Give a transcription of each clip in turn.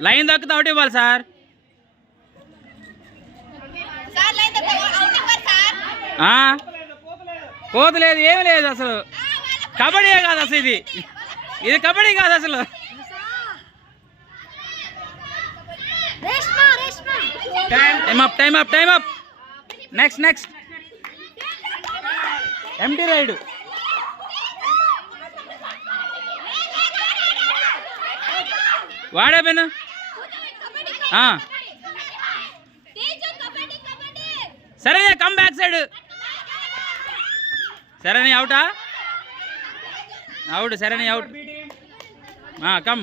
Line దక్కితే out ఇవ్వాలి sir. ఆ? కోత లేదు ఏమి లేదు అసలు. కబడ్డీ కాదు అసలు ఇది. ఇది కబడ్డీ కాదు అసలు. Up up up. Next next empty raid. వాడే పెను సరే కమ్ బ్యాక్ సైడ్ సరేనే అవుటా అవుట్ సరేనే అవుట్ కమ్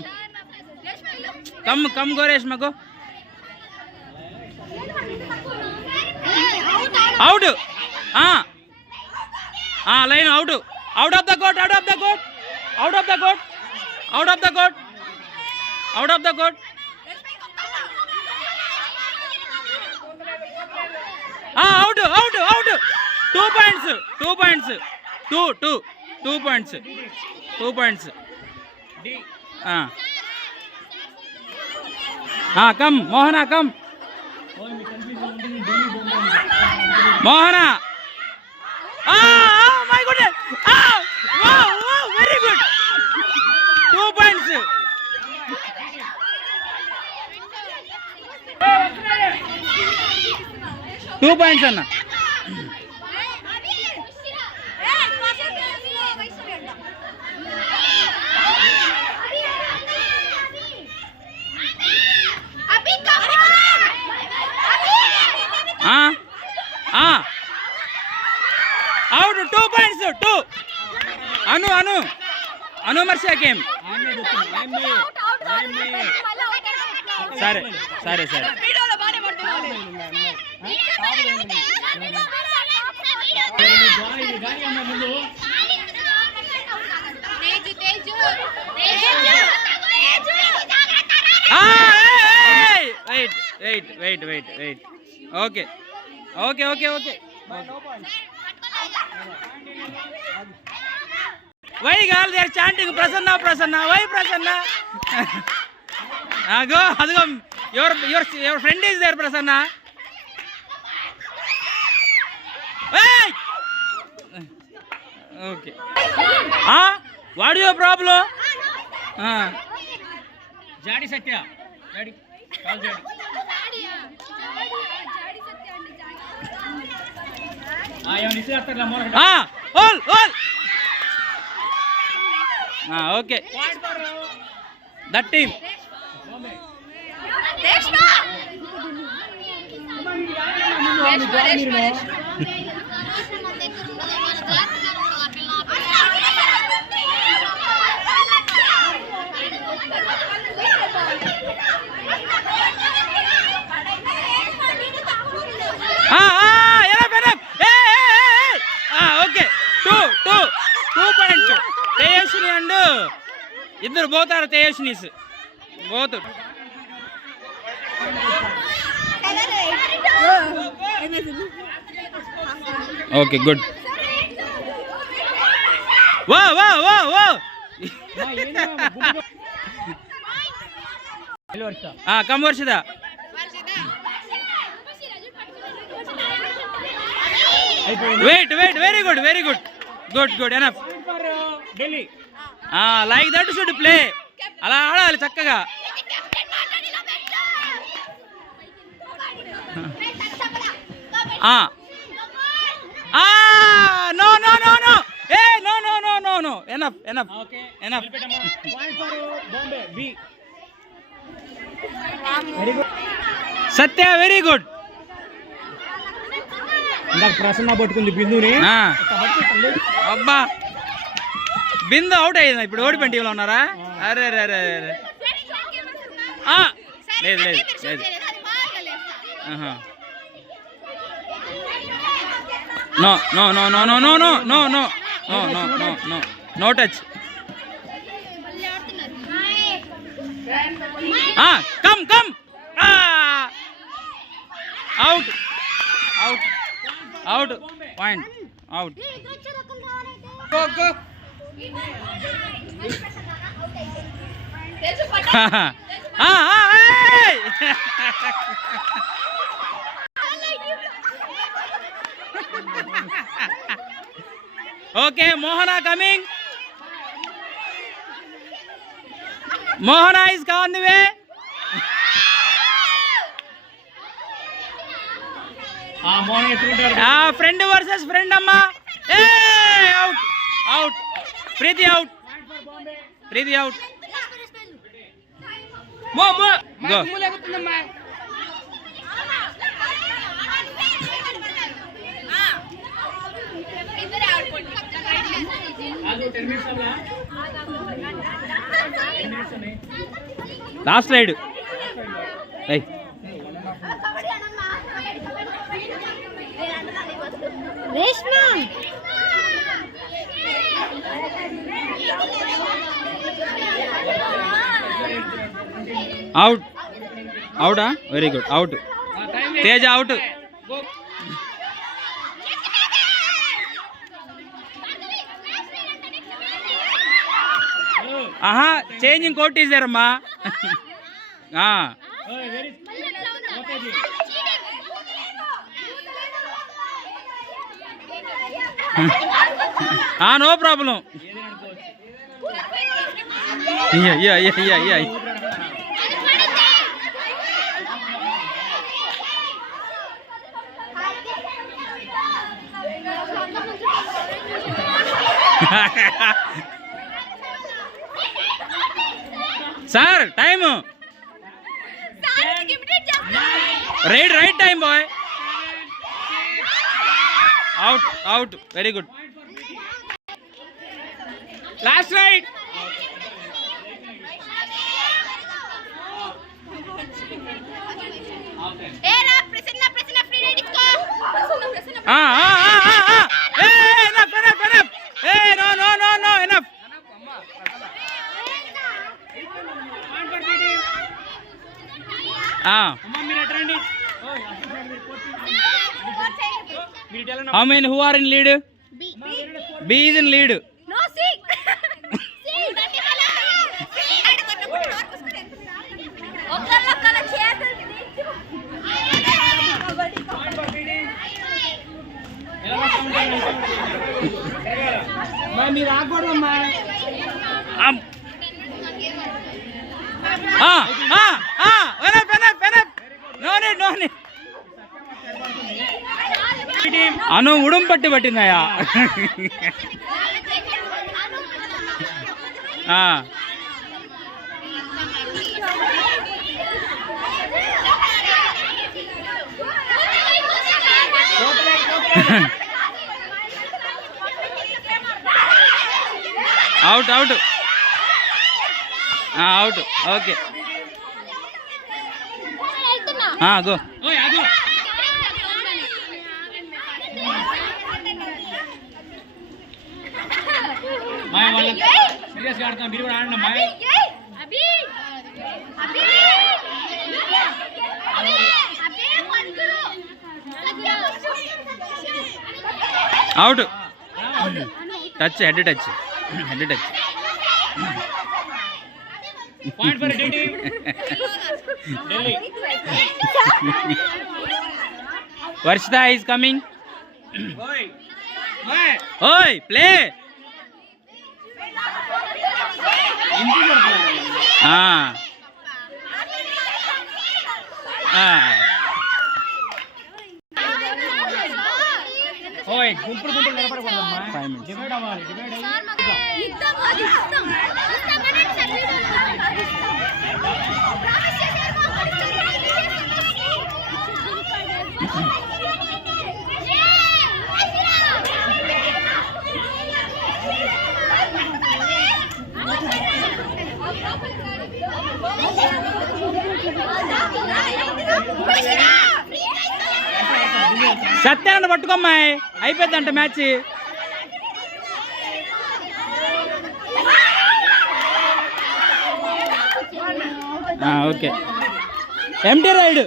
కమ్ కమ్ గోరేష్ మగో out line out out of the court out of the court out of the court out of the court out of the court out out out two points two points two two two points two points come Mohana come Mohana my good very good two points two points అన్న out two points two Anu Anu Anu మర్షియా game సరే సరే సరే wait wait wait wait wait okay okay okay okay why gal there chanting Prasanna Prasanna why Prasanna అగో అదిగో your your your friend is there Prasanna okay. What your problem జాడి సత్య. జాడి. Call జాడి. ఓల్ whole okay. That team okay two two two point Tejaswini and ఇద్దరు పోతారు తేజస్వినీస్ పోతు okay good. వా వా వా వా. Come Varshida. Wait wait very good very good good good enough Delhi like that should play అలా ఆడాలి చక్కగా. నో నో నో నో ఏ no no no no no enough enough enough Satya very good Prasanna పట్టుకుంది బిందుని అబ్బా. బిందు out అయ్యింది ఇప్పుడు ఓడిపోయిన టీంలో ఉన్నారా అరే అరే అరే అరే ఆ, లేదు లేదు. No no no no no no no no no no no no no no touch come come out out out point out go go! Okay Mohana coming Mohana is can the way ఆ మోహన్ ఎత్తుకుంటారు ఆ friend versus friend అమ్మా ఏ out out Preethi out Preethi out మో మో. Go. Last raid Reshma. Out అవుటా very good out Teja out ఆహా changing court తీసారమ్మా no problem ఏదైనా అనుకోవచ్చు. అయ్యా అయ్యా అయ్యా అయ్యా అయ్యా sir time. Right right time bye. Out out. Very good. Last right. Ah, ah, No, see. ఒకళ్ళొక్కళ్ళ చేతులు పాయింట్ ఫర్ బీటీ. ఎలా పట్టుకుంటారు? మరి మీరు ఆగకూడదమ్మా. అను ఉడుం పట్టి పట్టిందయ్యా ఆ, అవుట్ అవుట్ ఆ, అవుట్ ఓకే ఆ, గో ఓయ్ ఆగు మా వాళ్ళకి సీరియస్గా ఆడుతున్నాం మీరు కూడా ఆడండి out touch head touch head touch point for Delhi Delhi Varshitha is coming ఓయ్ ప్లే ఇంటి కొడుతున్నాడు. ఓయ్ గుంపులు గుంపులు నిలబడకూడదమ్మా. Five minutes. డివైడ్ అవ్వాలి డివైడ్ అయ్యి. సత్యాన్ని పట్టుకోమ్మాయి. అయిపోద్దంట match. Okay. Empty raid.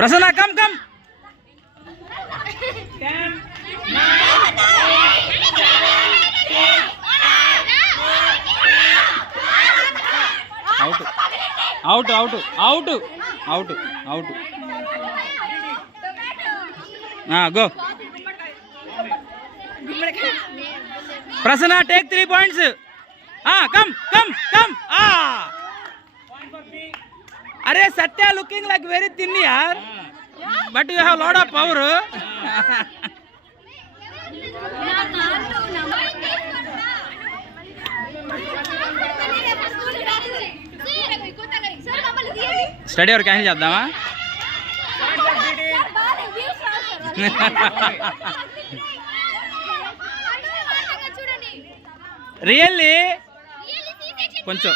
Prasanna come come out out out out out out go Prasanna take three points come come come అరే Satya looking like very thin యార్ but you have lot of power study ఎవరు cancel చేద్దామా? Really కొంచెం.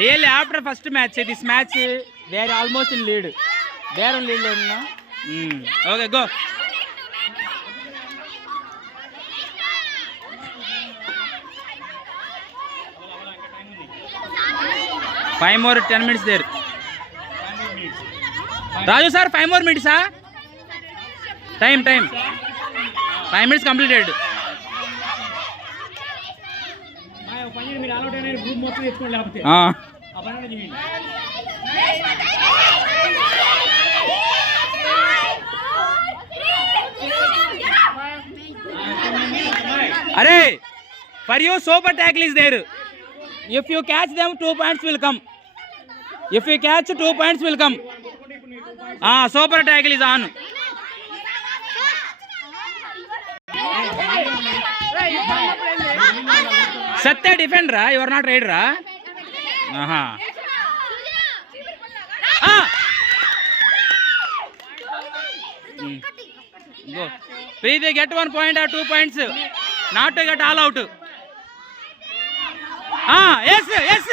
Really after first match this match they are almost in lead they are lead ఉన్నా okay go five more ten minutes there Raju sir five more మినిట్సా time time five minutes completed మీరు all out అయిన group మొత్తం తెచ్చుకోండి లేకపోతే. అనేది చేయండి అరే for you super tackle is there if you catch them two points will come if you catch two points will come super tackle is on Satya డిఫెండరా your not రైడరా ఆహా go Preethi get one point or two points not to get all out yes yes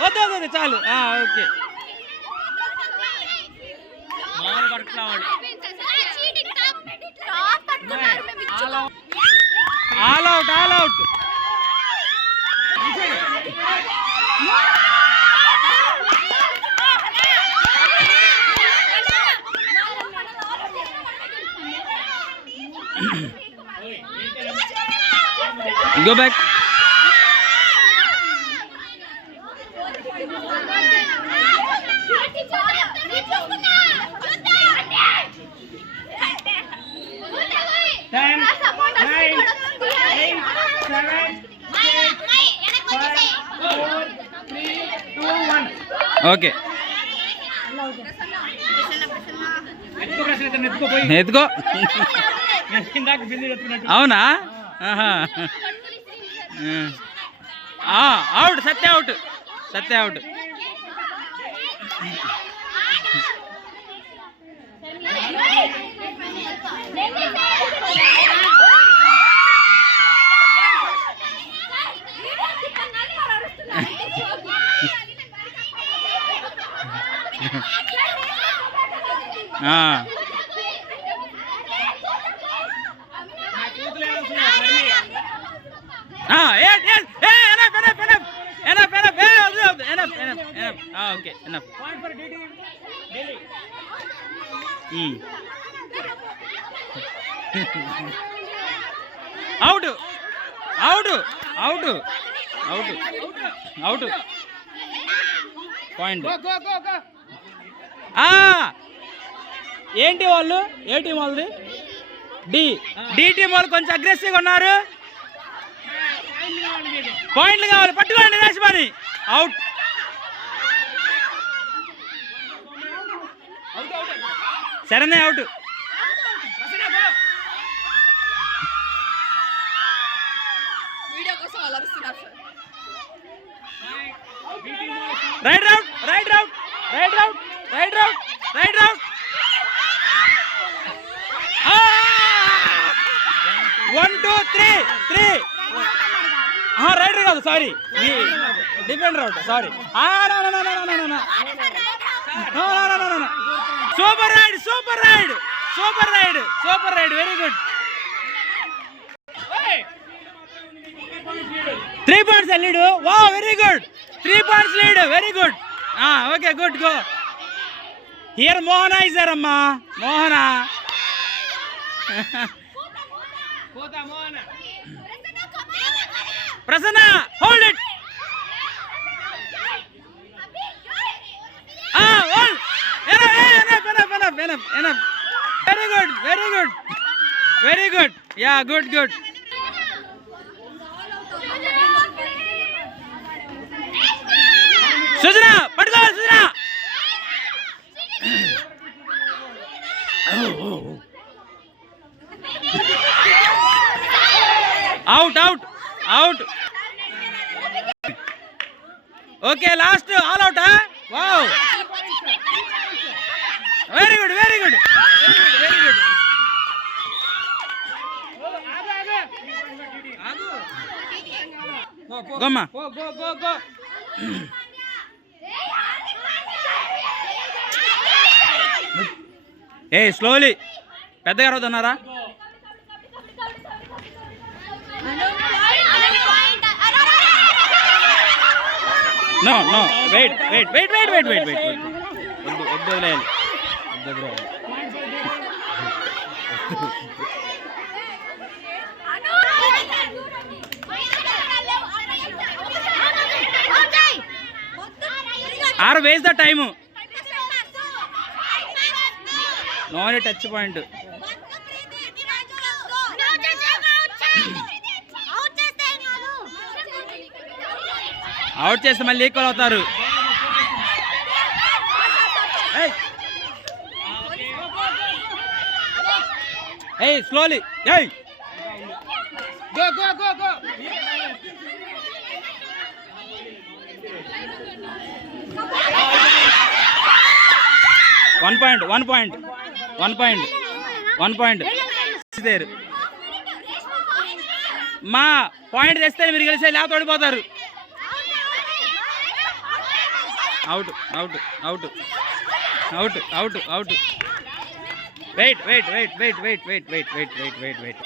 వద్దు వద్దు చాలు. Okay. మామూలు all out all out go back okay. ఎత్తుకో. అవునా? ఆ, out Satya out. Satya out ఆ. ఆ, ఏ- ఏ- ఏ, enough, enough, enough. Enough, enough. ఏ, వద్దు, వద్దు. Enough, enough, enough. ఆ, okay um. Out out out out out. Point ఏంటి వాళ్ళు? ఏ టీం వాళ్ళది? డి. డి టీం వాళ్ళు కొంచెం అగ్రెసివ్గా ఉన్నారు. పాయింట్లు కావాలి. పట్టుకోండి రాజమాని అవుట్ సరేనే out right route right route right route right route right route one two three three raider కాదు sorry defender out sorry super raid super raid super raid super raid very good three points lead వా very good three points lead very good okay good go here Mohana Issar అమ్మా Mohana. Prasanna hold it very good very good very good yeah good good Sujana పట్టుకో Sujana out out out okay last all out wow very good very good very good గమ్మా go go go go ఏ slowly పెద్దగా అరవద్దన్నారా? No no wait wait wait wait wait wait wait వద్దు వద్దు వదిలేయాలి. వద్దు వదిలేయాలి. ఆరు waste the time. No touch point. Out చేస్తే మళ్ళీ ఈక్వల్ అవుతారు. ఏయ్ స్లోలీ ఏయ్ go go go go one point one point one point one point మా పాయింట్ తెస్తే మీరు గెలిచే లేకపోతే ఓడిపోతారు out out out out out out wait wait wait wait wait wait wait wait wait wait wait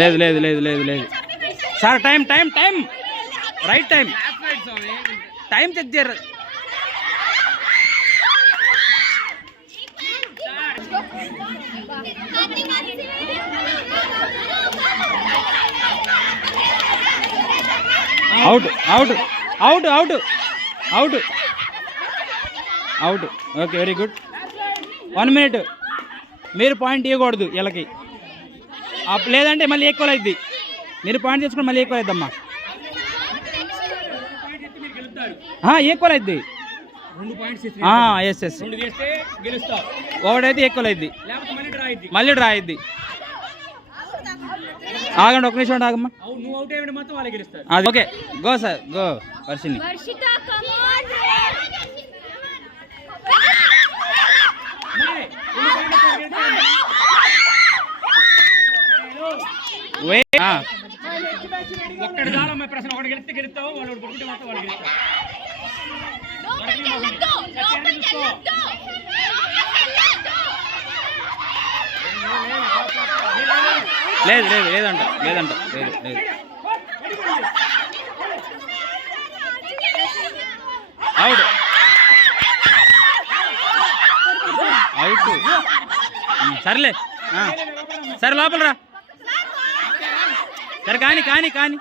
లేదు లేదు లేదు లేదు లేదు sir time time time. Right time. Time check చేయరు. Out out out out out. Out. Okay very good. One minute. మీరు point ఇవ్వకూడదు వీళ్ళకి. లేదంటే మళ్ళీ ఎక్కువ అవుతుంది మీరు పాయింట్ చేసుకుని మళ్ళీ ఈక్వల్ అవుద్దమ్మా ఈక్వల్ అయింది ఎస్ ఎస్ ఒకటైతే ఈక్వల్ అయింది మళ్ళీ డ్రా అయింది ఆగండి ఒక నిమిషం ఆగమ్మా. అది okay. Go sir go Varshini Wait. ఎక్కడ కాలం మా ప్రశ్న ఒకటి గెలిస్తే గెలుస్తావు వాళ్ళు ఒకటి వస్తే వాళ్ళు లేదు లేదు లేదంట లేదంట లేదు లేదు. అవుట్. అవుట్. సర్లే. సరే లోపలరా సరే కానీ కానీ కానీ.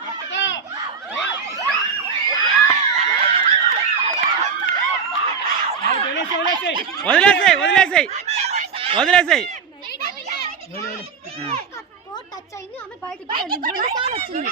వదిలేసి వదిలేసి వదిలేసాయి వదిలేసాయి వదిలేసాయి టచ్ అయింది ఆమె బయటకు వచ్చింది.